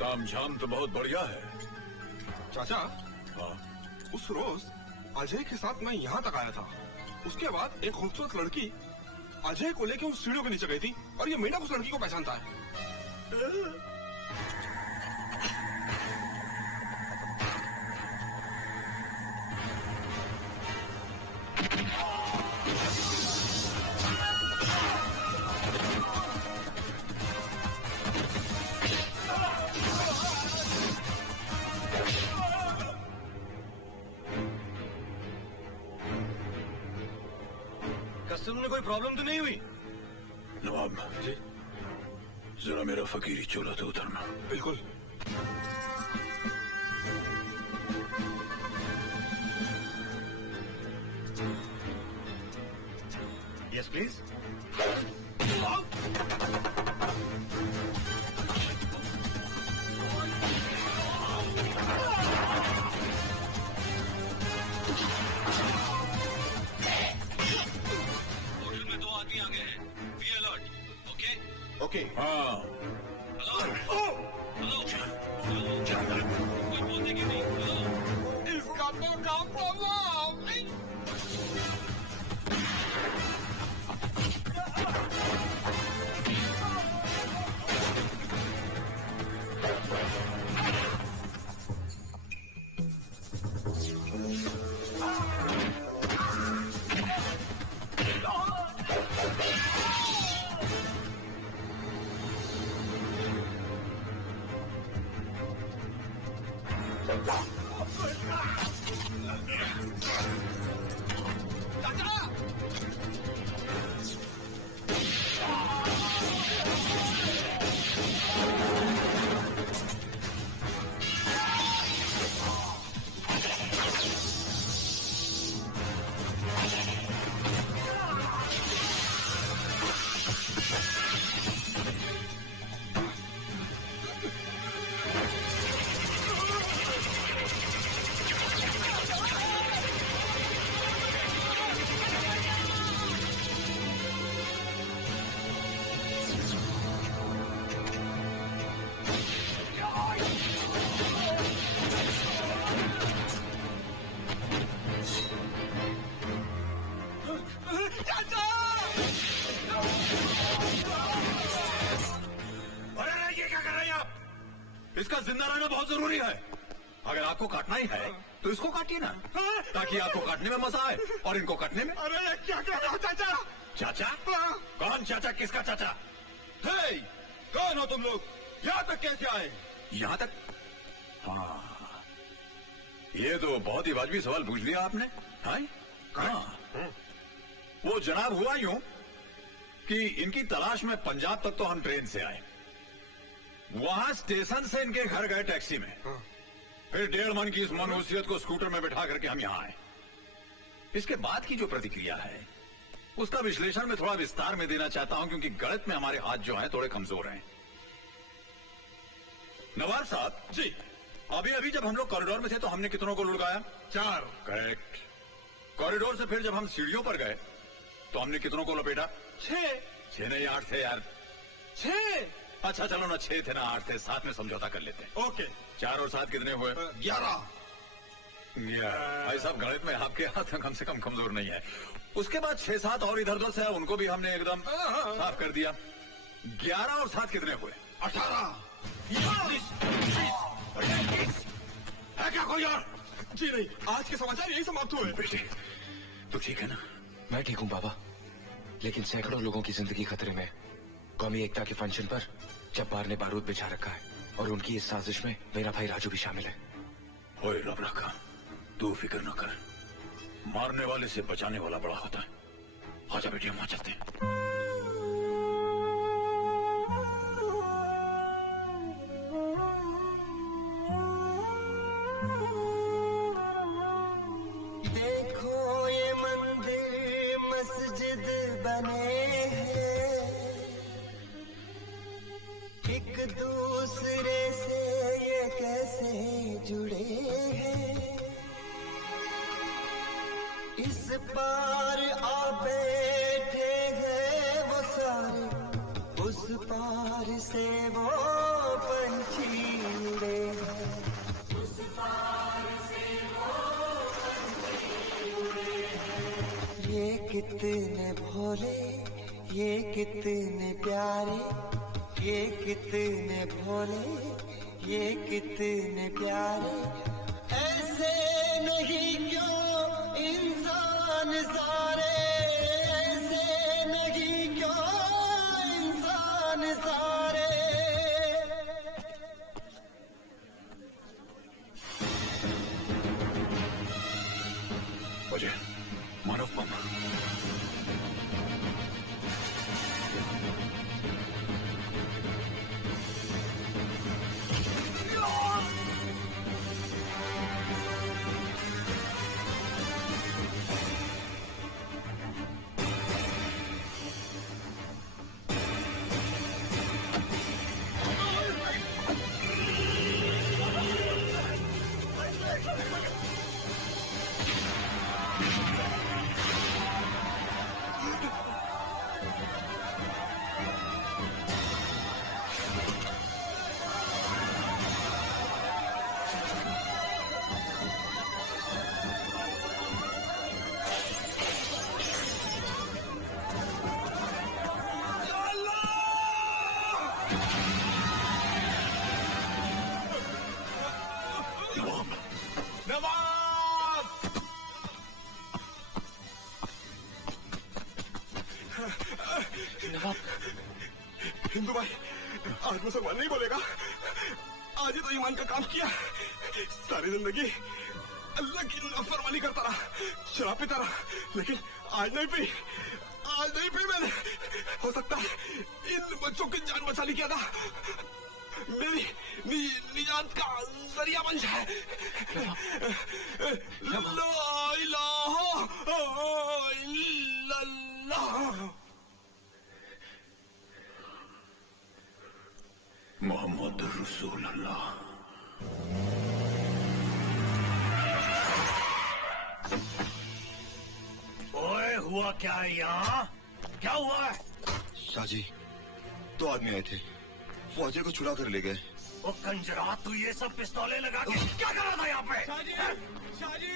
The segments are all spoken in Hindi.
काम झाम तो बहुत बढ़िया है। चाचा, हाँ? उस रोज अजय के साथ मैं यहाँ तक आया था। उसके बाद एक खूबसूरत लड़की अजय को लेके उस सीढ़ियों के नीचे गई थी और ये मेंढक उस लड़की को पहचानता है। कस्टमर में कोई प्रॉब्लम तो नहीं हुई? नवाब जी, जरा मेरा फकीरी चोला तो उतरना। बिल्कुल। Yes please. ओके। हाँ। हेलो। कोई बोलने की नहीं। इसका तो काम इसका जिंदा रहना बहुत जरूरी है। अगर आपको काटना ही है तो इसको काटिए ना, ताकि आपको काटने में मजा आए और इनको काटने में। अरे क्या कह रहा हो चाचा? चाचा? कौन चाचा? किसका चाचा? हे, कौन हो तुम लोग? यहाँ तक कैसे आए? यहाँ तक? हाँ, ये तो बहुत ही वाजिबी सवाल पूछ लिया आपने। हाँ, वो जनाब हुआ यूं कि इनकी तलाश में पंजाब तक तो हम ट्रेन से आए, वहां स्टेशन से इनके घर गए टैक्सी में, फिर 1.5 मन की इस मनहूसियत को स्कूटर में बैठा करके हम यहां आए। इसके बाद की जो प्रतिक्रिया है उसका विश्लेषण मैं थोड़ा विस्तार में देना चाहता हूं, क्योंकि गणित में हमारे हाथ जो हैं थोड़े कमजोर हैं। नवाब साहब जी, अभी अभी जब हम लोग कॉरिडोर में थे तो हमने कितनों को लुढ़काया? 4। करेक्ट। कॉरिडोर से फिर जब हम सीढ़ियों पर गए तो हमने कितनों को लपेटा? 6 नहीं, 8 थे यार। 6? अच्छा चलो ना, 6 थे ना 8 थे, 7 में समझौता कर लेते हैं। ओके। 4 और 7 कितने हुए? 11। भाई साहब, गणित में आपके हाथ कम से कम कमजोर नहीं है। उसके बाद 6-7 और इधर उधर से उनको भी हमने एकदम साफ कर दिया। 11 और 7 कितने हुए? 18। है क्या कोई और? जी नहीं, आज के समाचार यही समाप्त हुए। बेटे तू ठीक है ना? मैं ठीक हूँ बाबा, लेकिन सैकड़ों लोगों की जिंदगी खतरे में। कौमी एकता के फंक्शन पर जब्बार ने बारूद बिछा रखा है और उनकी इस साजिश में मेरा भाई राजू भी शामिल है। ओए रब रखा, तू फिक्र न कर, मारने वाले से बचाने वाला बड़ा होता है। आजा बेटे, वहां चलते हैं। देखो ये मंदिर मस्जिद बने हैं, एक दूसरे से ये कैसे जुड़े हैं। इस पार आ बैठे हैं वो सारे, उस पार से वो पंछी कितने भोले, ये कितने प्यारे, ये कितने भोले, ये कितने प्यारे। ऐसे नहीं क्यों इंसान सारे, ऐसे नहीं क्यों इंसान सारे। मुझे मानव मामा हिंदू भाई, आज मुसलमान नहीं बोलेगा। आज ही तो ईमान का काम किया। सारी जिंदगी अल्लाह की नाफरमानी करता रहा, शराब पीता रहा, लेकिन आज नहीं पी, आज नहीं पी मैंने। हो सकता है इन बच्चों की जान बचा ली क्या था, मेरी निजात का जरिया बन जाए। ला इलाहा इल्लल्लाह मोहम्मद रसूल अल्लाह। ओए, हुआ क्या है यहाँ? क्या हुआ है? शाहजी, 2 आदमी आए थे, वो अजय को छुड़ा कर ले गए। वो कंजरा, तू ये सब पिस्तौलें लगा के क्या कर रहा था यहाँ पे? शाहजी,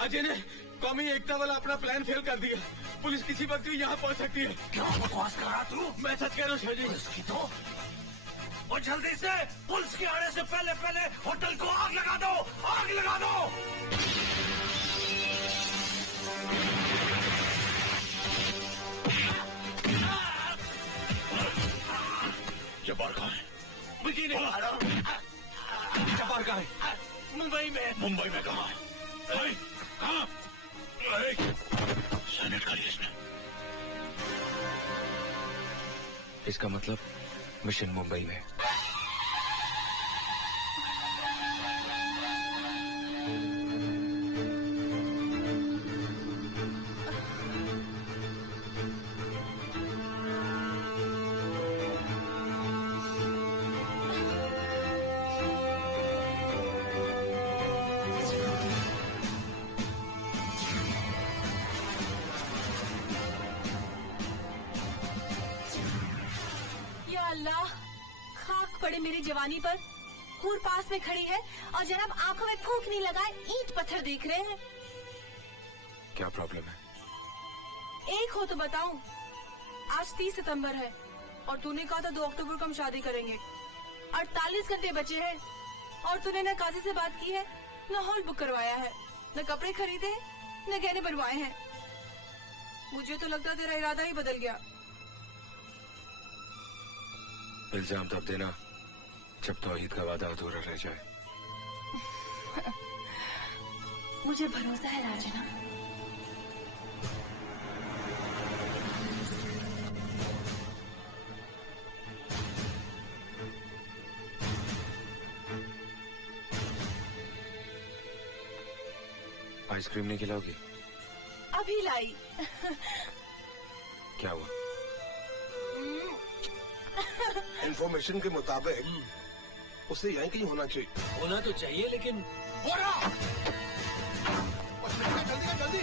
अजय ने कौमी एकता वाला अपना प्लान फेल कर दिया। पुलिस किसी वक्त भी यहाँ पहुँच सकती है। क्या बकवास कर रहा तू? मैं सच कह रहा हूँ शाहजी। पुलिस तो और जल्दी से पुलिस के आने से पहले पहले होटल को आग लगा दो, आग लगा दो। जब्बार कहाँ है? मुझे नहीं मालूम। जब्बार कहाँ है? मुंबई में। मुंबई में कहाँ है? कहाँ? सेनेट का लिस्ट में। इसका मतलब मिशन मुंबई में। पड़े मेरी जवानी पर। हूर पास में खड़ी है और जनाब आंखों में फूंक नहीं लगाए ईंट पत्थर देख रहे हैं। क्या प्रॉब्लम है? एक हो तो बताऊं। आज 30 सितंबर है और तूने कहा था 2 अक्टूबर को हम शादी करेंगे। 48 घंटे बचे हैं और तूने न काजी से बात की है, न हॉल बुक करवाया है, न कपड़े खरीदे, न गहने बनवाए हैं। मुझे तो लगता तेरा इरादा ही बदल गया। इल्जाम तब देना जब तौहीद का वादा अधूरा रह जाए। मुझे भरोसा है राजना। आइसक्रीम नहीं खिलाओगी? अभी लाई। क्या हुआ? इंफॉर्मेशन के मुताबिक उसे यहीं कहीं होना चाहिए। होना तो चाहिए लेकिन हो रहा। जल्दी जल्दी।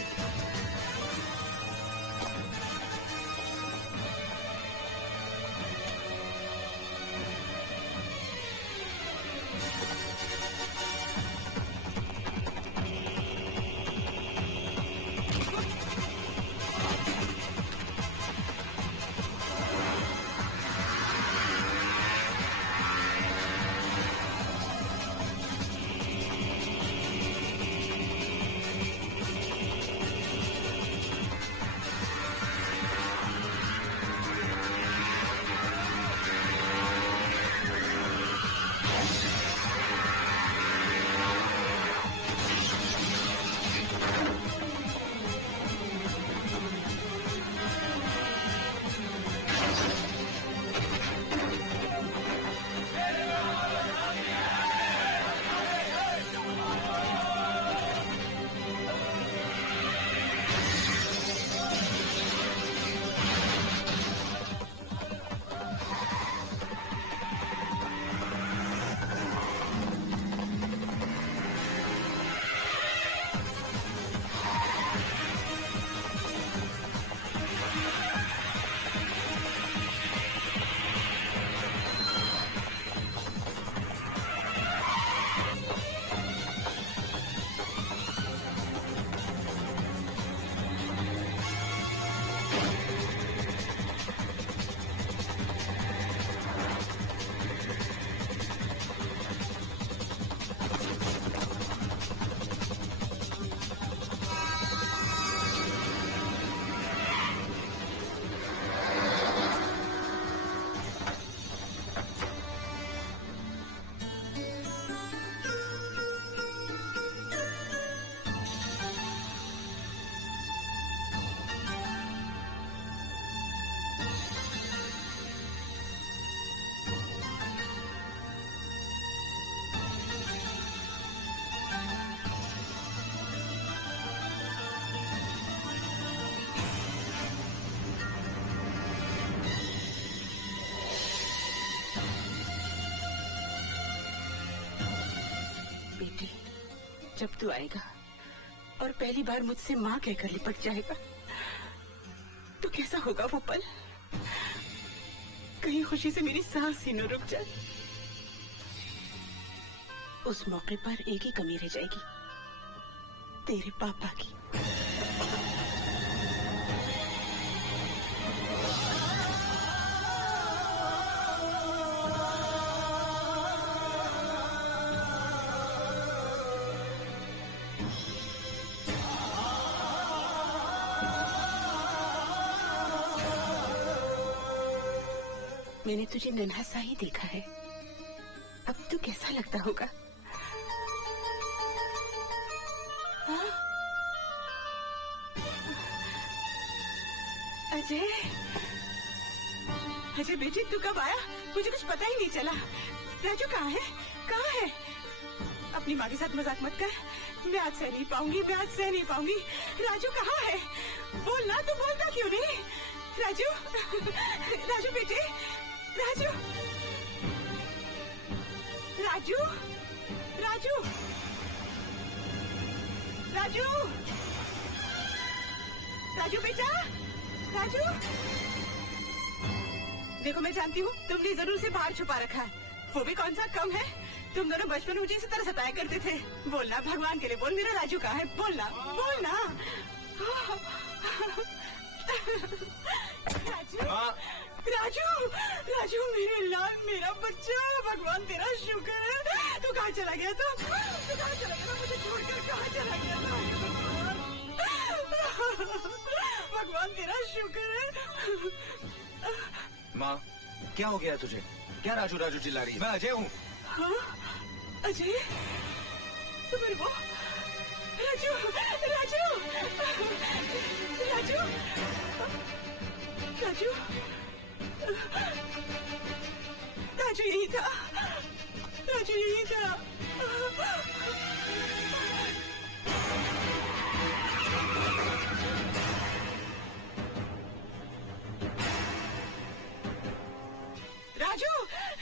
जब तू आएगा और पहली बार मुझसे माँ कहकर लिपट जाएगा तो कैसा होगा वो पल? कहीं खुशी से मेरी सांस ही न रुक जाए। उस मौके पर एक ही कमी रह जाएगी, तेरे पापा की। मैंने तुझे नन्हा सा ही देखा है, अब तू कैसा लगता होगा? हाँ? अजय, अजय बेटी तू कब आया? मुझे कुछ पता ही नहीं चला। राजू कहाँ है? कहाँ है? अपनी माँ के साथ मजाक मत कर, मैं आज सह नहीं पाऊंगी, मैं आज सह नहीं पाऊंगी। राजू कहाँ है? बोलना, तू बोलता क्यों नहीं? राजू, राजू बेटे, राजू, राजू, राजू, राजू, राजू बेटा, राजू। देखो मैं जानती हूँ तुमने जरूर से बाहर छुपा रखा है, वो भी कौन सा कम है। तुम दोनों बचपन में मुझे इसी तरह सताया करते थे। बोलना, भगवान के लिए बोल, मेरा राजू कहाँ है? बोलना, बोलना। राजू, राजू, राजू मेरे लाल, मेरा बच्चा, भगवान तेरा शुक्र है। तू कहाँ चला गया? तू कहाँ चला गया? मुझे छोड़कर कहाँ चला गया? भगवान तेरा शुक्र है। माँ, क्या हो गया तुझे? क्या राजू राजू चिल्ला रही है? मैं अजय हूँ। हाँ? अजय, तो मेरे को राजू, राजू, राजू, राजू, राजू यही था, राजू यही था। राजू,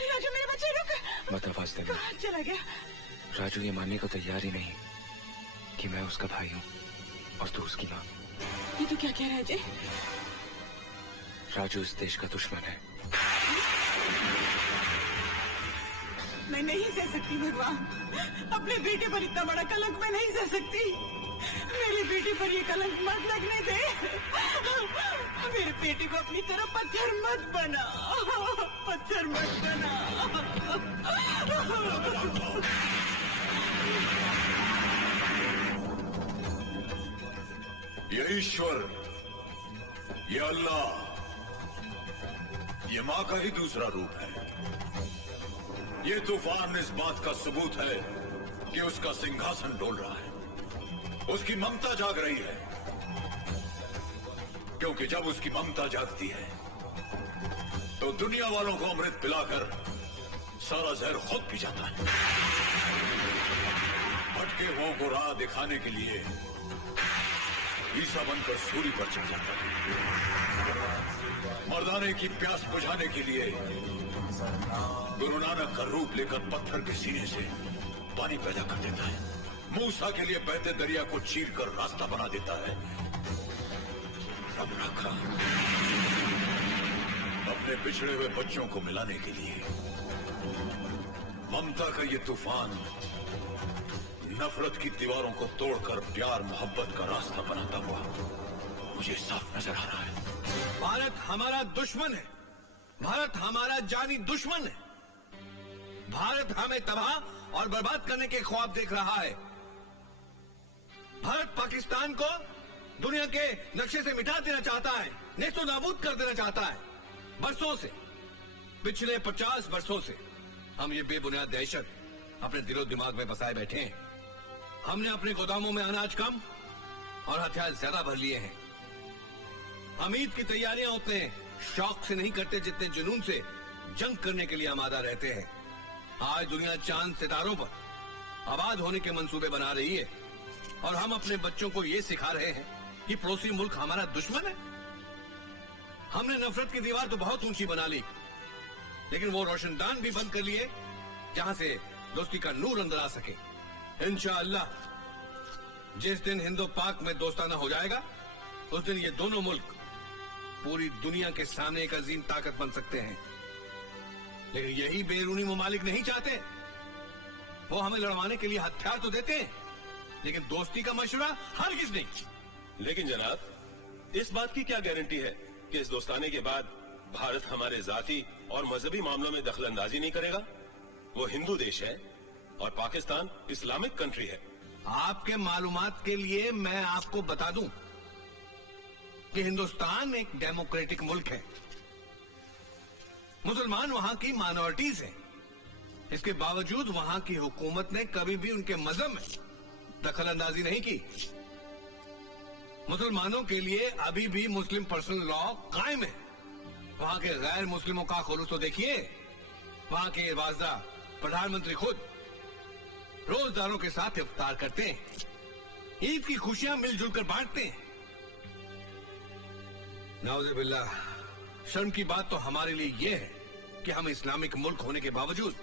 राजू मेरे बच्चे रुक। मत आवाज देना। कहाँ चला गया? राजू ये मानने को तैयार ही नहीं कि मैं उसका भाई हूँ और तू उसकी माँ। ये तो क्या कह रहा है अजय? राजू इस देश का दुश्मन है। मैं नहीं सह सकती भगवान, अपने बेटे पर इतना बड़ा कलंक मैं नहीं सह सकती। मेरे बेटे पर ये कलंक मत लगने दे। मेरे बेटे को अपनी तरफ पत्थर मत बना, पत्थर मत बना। ये ईश्वर, ये अल्लाह, ये माँ का ही दूसरा रूप है। ये तूफान इस बात का सबूत है कि उसका सिंहासन डोल रहा है, उसकी ममता जाग रही है। क्योंकि जब उसकी ममता जागती है तो दुनिया वालों को अमृत पिलाकर सारा जहर खुद पी जाता है। भटके हुओं को राह दिखाने के लिए ईसा बनकर सूली पर चढ़ जाता है। मर्दाने की प्यास बुझाने के लिए गुरु नानक का रूप लेकर पत्थर के सीने से पानी पैदा कर देता है। मूसा के लिए बहते दरिया को चीर कर रास्ता बना देता है। रब रखा अपने बिछड़े हुए बच्चों को मिलाने के लिए ममता का ये तूफान नफरत की दीवारों को तोड़कर प्यार मोहब्बत का रास्ता बनाता हुआ मुझे साफ नजर आ रहा है। भारत हमारा दुश्मन है, भारत हमारा जानी दुश्मन है। भारत हमें तबाह और बर्बाद करने के ख्वाब देख रहा है। भारत पाकिस्तान को दुनिया के नक्शे से मिटा देना चाहता है, नेस्तो नाबूद कर देना चाहता है। बरसों से, पिछले 50 वर्षों से हम ये बेबुनियाद दहशत अपने दिलो दिमाग में बसाए बैठे हैं। हमने अपने गोदामों में अनाज कम और हथियार ज्यादा भर लिए हैं। हम ईद की तैयारियां उतने शौक से नहीं करते जितने जुनून से जंग करने के लिए आमादा रहते हैं। आज दुनिया चांद सितारों पर आबाद होने के मंसूबे बना रही है और हम अपने बच्चों को ये सिखा रहे हैं कि पड़ोसी मुल्क हमारा दुश्मन है। हमने नफरत की दीवार तो बहुत ऊंची बना ली, लेकिन वो रोशनदान भी बंद कर लिए जहां से दोस्ती का नूर अंदर आ सके। इंशाअल्लाह जिस दिन हिंदो पाक में दोस्ताना हो जाएगा उस दिन ये दोनों मुल्क पूरी दुनिया के सामने एक अजीम ताकत बन सकते हैं। लेकिन यही बैरूनी ममालिक नहीं चाहते। वो हमें लड़वाने के लिए हथियार तो देते हैं, लेकिन दोस्ती का मशवरा हरगिज नहीं। लेकिन जनाब, इस बात की क्या गारंटी है कि इस दोस्ताने के बाद भारत हमारे जाती और मजहबी मामलों में दखलंदाजी नहीं करेगा? वो हिंदू देश है और पाकिस्तान इस्लामिक कंट्री है। आपके मालूमात के लिए मैं आपको बता दूं कि हिंदुस्तान एक डेमोक्रेटिक मुल्क है। मुसलमान वहां की माइनॉरिटीज हैं। इसके बावजूद वहां की हुकूमत ने कभी भी उनके मजहब में दखल अंदाजी नहीं की। मुसलमानों के लिए अभी भी मुस्लिम पर्सनल लॉ कायम है। वहां के गैर मुस्लिमों का खुलूस तो देखिए। वहां के वाजदा प्रधानमंत्री खुद रोजदारों के साथ इफ्तार करते हैं, ईद की खुशियां मिलजुल कर बांटते हैं। नाउज़ुबिल्लाह, शर्म की बात तो हमारे लिए यह है कि हम इस्लामिक मुल्क होने के बावजूद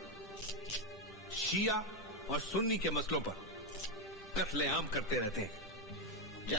शिया और सुन्नी के मसलों पर कत्लेआम करते रहते हैं।